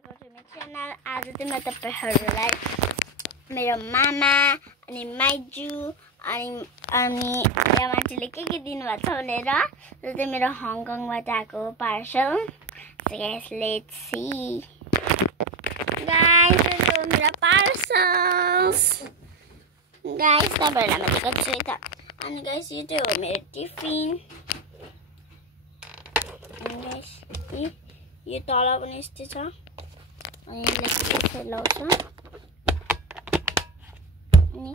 Welcome to my channel. आज चाहिँ म तपाईहरुलाई मेरो मामा अनि माइजू अनि यामाटीले के दिनुभएको छ भनेर यो चाहिँ मेरो हङकङबाट आएको parcel. So guys let's see. Guys यो मेरो पार्सल्स। गाइस तपाईहरुलाई म देखाउँछु है त। अनि गाइस यो चाहिँ हो मेरो टिफिन। अनि गाइस यो तल पनि यस्तै छ। अनि यसले लाउँछ। अनि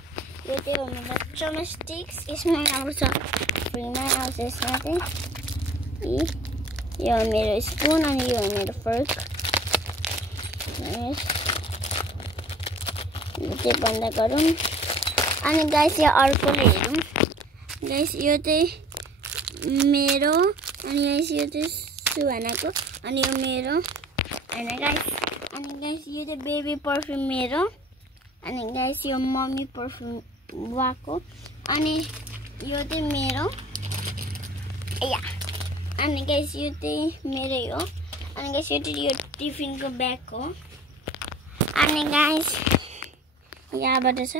यो चाहिँ हो मेरो ड्रमस्टिक्स। यसमा आउँछ फ्रीमा आउँछ यसमा चाहिँ। यो मेरो स्पुन अनि यो मेरो फोर्क। यो चाहिँ बन्द गरौँ। अनि गाइस यो अर्कोले हेरौँ। गाइस यो चाहिँ मेरो अनि गाइस यो चाहिँ सुहानाको अनि यो मेरो हैन गाइस। अनि गाइस यो चाहिँ बेबी परफ्युम मेरो। अनि गाइस यो मम्मी परफ्युम बुवाको। अनि यो चाहिँ मेरो। या अनि गाइस यो चाहिँ मेरै हो। अनि गाइस यो चाहिँ यो टिफिनको ब्याग हो। अनि गाइस यहाँबाट छ।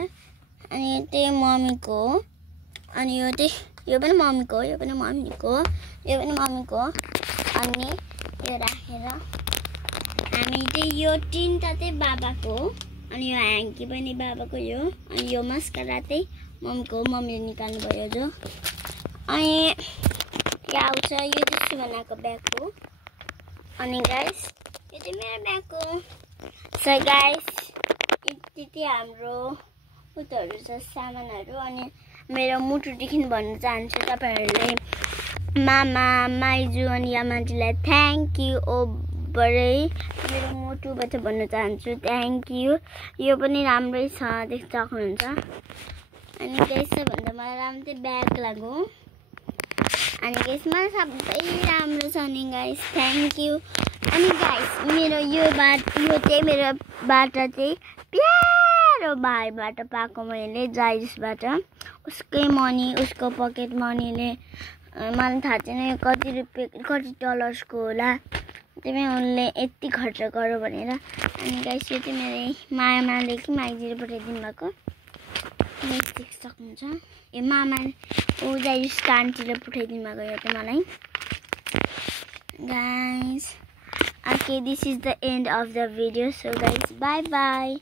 अनि यो चाहिँ मम्मीको हो। अनि यो चाहिँ यो पनि मम्मीको हो, यो पनि मम्मीको हो, यो पनि मम्मीको हो। अनि यो राखेर हामी चाहिँ यो तीनटा चाहिँ बाबाको हो। अनि यो ह्याङ्की पनि बाबाको यो। अनि यो मस्कारा चाहिँ मम्मीको, मम्मीले निकाल्नु भयो जो। अनि यहाँ आउँछ यो चाहिँ सुमनाको ब्याग हो। अनि गाइस यो चाहिँ मेरो ब्याग हो। सो गाइस यति हाम्रो उतहरू छ सामानहरू। अनि मेरो मुटुदेखि भन्न चाहन्छु तपाईहरुले मामा माइजू अनि यामाटीलाई थ्याङ्क यू ओभरै। मेरो मुटुबाट भन्न चाहन्छु थ्याङ्क यू। यो पनि राम्रै छ देख्न सक्नुहुन्छ। अनि गाइस सबभन्दा मलाई राम्रो चाहिँ ब्याग लाग्यो। अनि गाइसमा सबै राम्रो छ नि गाइस थ्याङ्क यू। अनि गाइस मेरो यो चाहिँ मेरो बाट चाहिँ प्यारो भाइबाट पाएको मैले जाइसबाट। उसकै मनी उसको पकेट मनीले मलाई थाहा छैन यो कति डलर्सको होला। त्यही उनले यति खर्च गर्यो भनेर। अनि गाइस यो चाहिँ मेरो मामाले कि माइजीले पठाइदिनु भएको। देख्न सक्नुहुन्छ यो मामा ऊ जाइसको आन्टीले पठाइदिनु भएको यो चाहिँ मलाई। Guys okay, this is the end of the video. So guys, bye bye.